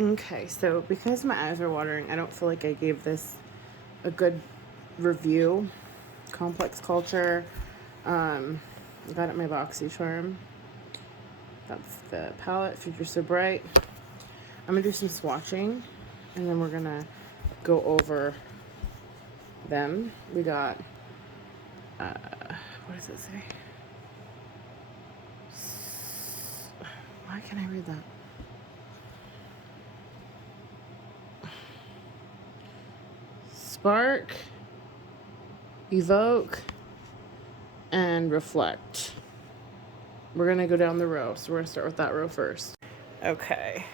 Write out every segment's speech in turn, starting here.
Okay, so because my eyes are watering, I don't feel like I gave this a good review. Complex Culture. I got it at my BoxyCharm. That's the palette, Future So Bright. I'm gonna do some swatching, and then we're gonna go over them. We got, what does it say? Why can't I read that? Spark, Evoke, and Reflect. We're gonna go down the row, so we're gonna start with that row first. Okay.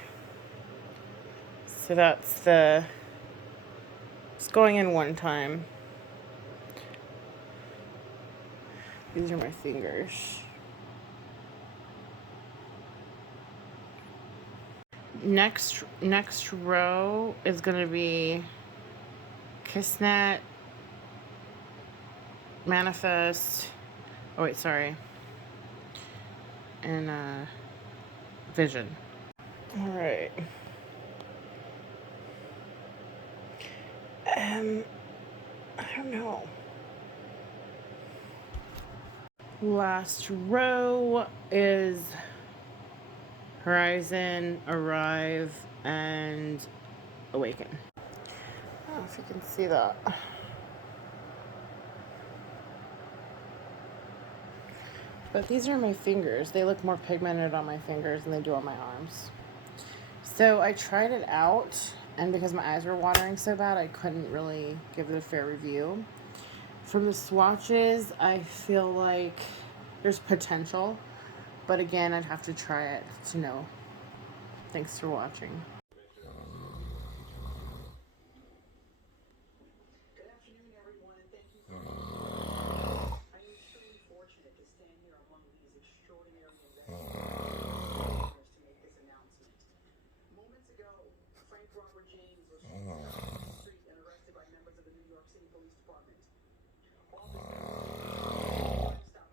So that's it's going in one time. These are my fingers. Next row is gonna be Kissnet, Manifest. Oh wait, sorry. And Vision. All right. I don't know. Last row is Horizon, Arrive, and Awaken. I don't know if you can see that. But these are my fingers. They look more pigmented on my fingers than they do on my arms. So I tried it out, and because my eyes were watering so bad, I couldn't really give it a fair review. From the swatches, I feel like there's potential, but again, I'd have to try it to know. Thanks for watching. Good afternoon, everyone, and thank you for I am truly fortunate to stand here among these extraordinary